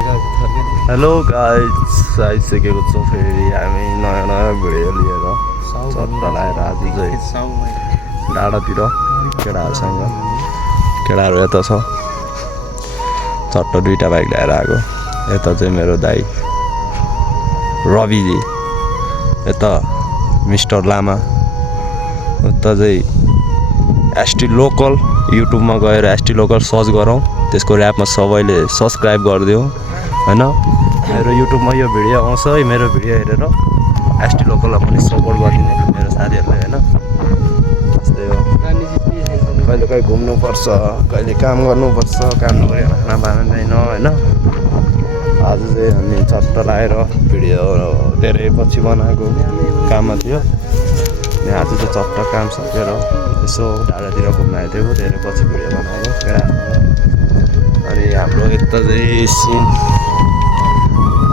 Hello guys, आइसकेको छ फेरि हामी नयाँ नयाँ भिडियो लिएर चट्टा लगाएर आज चाहिँ डाँडातिर केटाहरूसँग। केटाहरू यता छ, चट्टा दुईवटा बाइक ल्याएर आएको। यता चाहिँ मेरो दाइ रविजी, यता मिस्टर लामा, उता चाहिँ एसटी लोकल। युट्युबमा गएर एसटी लोकल सर्च गरौँ, त्यसको ऱ्यापमा सबैले सब्सक्राइब गरिदिउँ हैन। मेरो युट्युबमा यो भिडियो आउँछ है, मेरो भिडियो हेरेर एसटी लोकललाई पनि सपोर्ट गरिदिने मेरो साथीहरूले हैन। त्यस्तै हो, कहिले कहीँ घुम्नुपर्छ, कहिले काम गर्नुपर्छ, काम नगरी खाना पाउँदैन हैन। आज चाहिँ हामी चट्टा लगाएर भिडियो धेरै पछि बनाएको काममा थियो। अनि आज चाहिँ चट्टा काम सकेर यसो डाँडातिर घुम्न आएको थियो, धेरै पछि भिडियो बनाएको केटाहरूसँग। अनि हाम्रो यता चाहिँ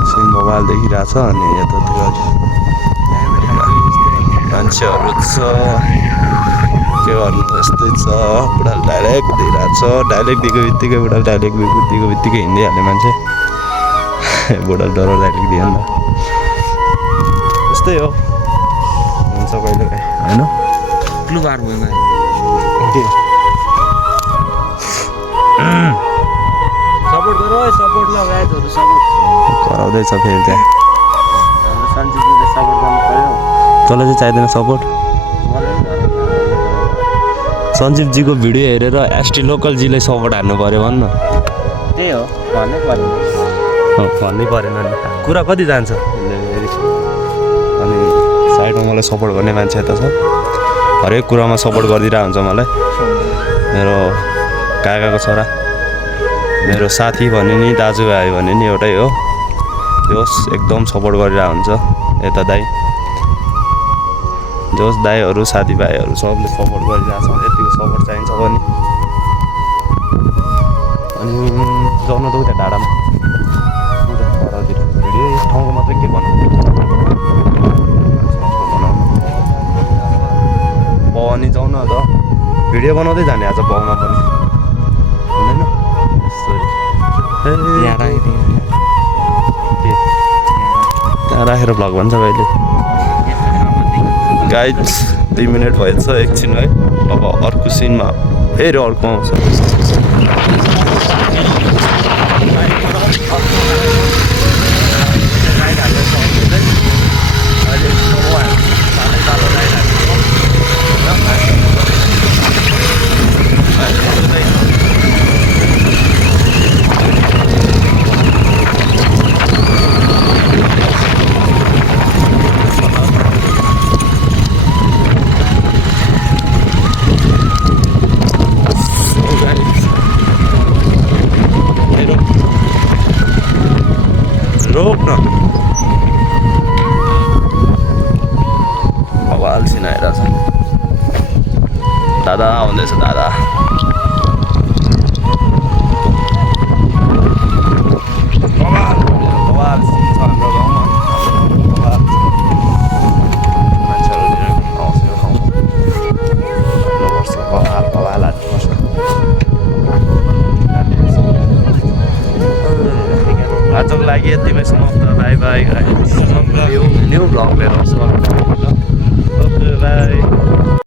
सिन मोबाइल देखिरहेछ। अनि यतातिर मान्छेहरू छ, के गर्नु यस्तै छ। बुढाले डाइरेक्ट दिइरहेछ, डाइरेक्ट दिएको बित्तिकै बुढाले डाइरेक्ट दिएको बित्तिकै हिँडिहाल्ने मान्छे। बुढाले डर डाइरेक्ट दियो नि त, त्यस्तै हो हुन्छ कहिले काहीँ होइन। कराउँदैछ फेरि त्यहाँ। तँलाई चाहिँ चाहिँदैन सपोर्ट? सञ्जीवजीको भिडियो हेरेर एसटी लोकलजीलाई सपोर्ट हान्नु पऱ्यो भन्न। त्यही हो, भन्नै परेन। भन्नै परेन नि, कुरा कति जान्छ। अनि साइडमा मलाई सपोर्ट गर्ने मान्छे यता छ, हरेक कुरामा सपोर्ट गरिदिरहेको हुन्छ मलाई। मेरो काकाको छोरा, मेरो साथी भने नि, दाजुभाइ भने नि एउटै हो। जोस् एकदम सपोर्ट गरिरहेको हुन्छ यता दाइ, जोस् दाइहरू साथीभाइहरू सबले सपोर्ट गरिरहेको छ। यतिको सपोर्ट चाहिन्छ पनि। अनि जाउन त उता डाँडामा, उता घरतिर भिडियो यस ठाउँको मात्रै के बनाउनु पवनी जाउँ न त, भिडियो बनाउँदै जाने आज पाउमा पनि हुँदैन। त्यहाँ राखेर भ्लग भन्छ कहिले। गाइज 2 मिनट भएछ एकछिन है। अब अर्को सिनमा फेरि अर्को आउँछ।